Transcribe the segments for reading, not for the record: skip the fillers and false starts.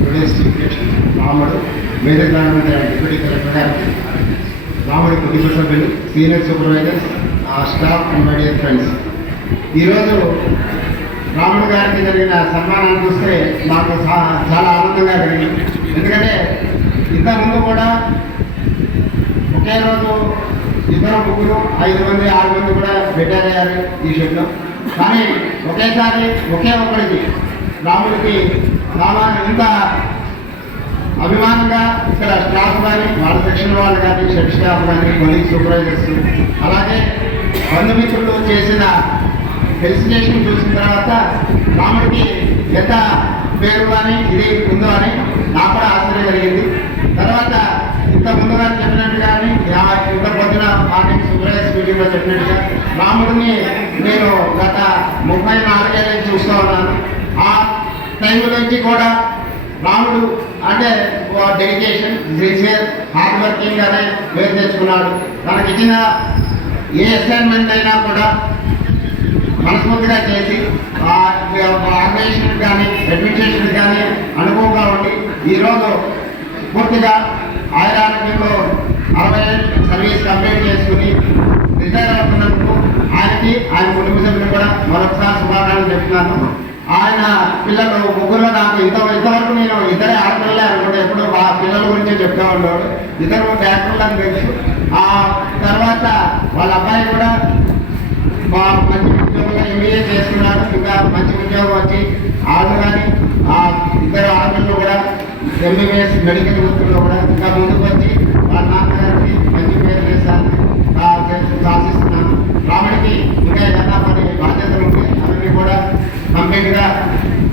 Today's chief guest రాముడు, major government deputy collector గారికి, రాముడి కుటుంబ సభ్యులు, senior supervisors, staff and my dear friends, ఈరోజు రాముడు గారికి జరిగిన సన్మానాన్ని చూస్తే నాకు చాలా ఆనందంగా జరిగింది. ఎందుకంటే ఇంతకుముందు కూడా ఒకే రోజు 2, 3, 5 మంది 6 మంది కూడా రిటైర్ అయ్యారు ఈ షెడ్లో. కానీ ఒకేసారి ఒకే ఒక్కడికి రాముడికి చాలా ఇంత అభిమానంగా ఇక్కడ స్టాఫ్ కానీ, వాళ్ళ సెక్షన్ వాళ్ళు కానీ, షెడ్ స్టాఫ్ కానీ, కొలీగ్ సూపర్వైజర్స్, అలాగే బంధుమిత్రులు చేసిన ఫెలిసిటేషన్ చూసిన తర్వాత రాముడికి ఎంత పేరు కానీ ఇది ఉందో అని నాకు కూడా ఆశ్చర్యం కలిగింది. తర్వాత ఇంత ముందుగా చెప్పినట్టు కానీ ఇంత పొద్దున మార్నింగ్ సూపర్వైజర్స్ మీటింగ్లో చెప్పినట్టుగా రాముడిని నేను గత 34 ఏళ్ళ నుంచి చూస్తూ ఉన్నాను. ఆ టైం నుంచి కూడా రాముడు అంటే డెడికేషన్, సిన్సియర్, హార్డ్ వర్కింగ్ అనే పేరు తెచ్చుకున్నాడు. తనకి ఇచ్చిన ఏ అసైన్మెంట్ అయినా కూడా మనస్ఫూర్తిగా చేసి ఆర్గనైజేషన్ కానీ అడ్మినిస్ట్రేషన్ కానీ అనుభవంగా ఉండి ఈరోజు పూర్తిగా ఆరోగ్యంలో 60 ఏళ్ళు సర్వీస్ కంప్లీట్ చేసుకుని రిటైర్ అవుతున్నందుకు ఆయనకి, ఆయన కుటుంబ సభ్యులు కూడా మరొకసారి శుభాకాంక్షలు చెప్తున్నాను. ఆయన పిల్లలు ముగ్గురులో నాకు ఇంతవరకు నేను ఇద్దరే ఆడపిల్లలే అనుకుంటే ఎప్పుడు ఆ పిల్లల గురించే చెప్తా ఉండేవాడు. ఇద్దరు డాక్టర్లు అని తెలుసు. ఆ తర్వాత వాళ్ళ అబ్బాయి కూడా మంచి ఉద్యోగంలో ఎంబీఏ చేసుకున్నారు. ఇంకా మంచి ఉద్యోగం వచ్చి ఆడు కానీ ఆ ఇద్దరు ఆడపిల్లలు కూడా ఎంబీబీఎస్ మెడికల్ వృత్తుల్లో కూడా ఇంకా ముందుకు వచ్చి వాళ్ళ నాన్నగారికి మంచి పేరు చేస్తాను ఆశిస్తున్నాను. రాముడికి ఇంకా ఏదైనా పని బాధ్యతలు ఉంటే అవన్నీ కూడా కంప్లీట్గా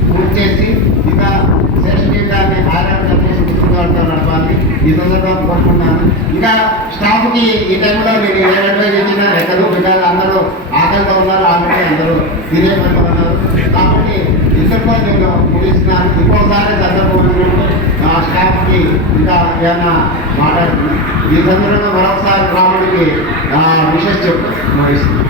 పూర్తి చేసి ఇంకా శ్రేష్ఠీయాన్ని ఆరోగ్యంతో నడపాలని ఈ సందర్భంగా కోరుకుంటున్నాను. ఇంకా స్టాఫ్కి ఈ టైంలో మీరు ఏ అడ్వైజ్ ఇచ్చినా ఎక్కదు, బికాజ్ అందరూ ఆకలితో ఉన్నారు, ఆల్రెడీ అందరూ తినే పనులు ఉన్నారు. కాబట్టి ఇద్దరితో నేను ముగిస్తున్నాను. ఇంకోసారి సందర్భం స్టాఫ్కి ఇంకా ఏమన్నా మాట్లాడుతున్నాను. ఈ సందర్భంగా మరొకసారి రాముడికి విషయం చెప్పు ముగిస్తున్నాను.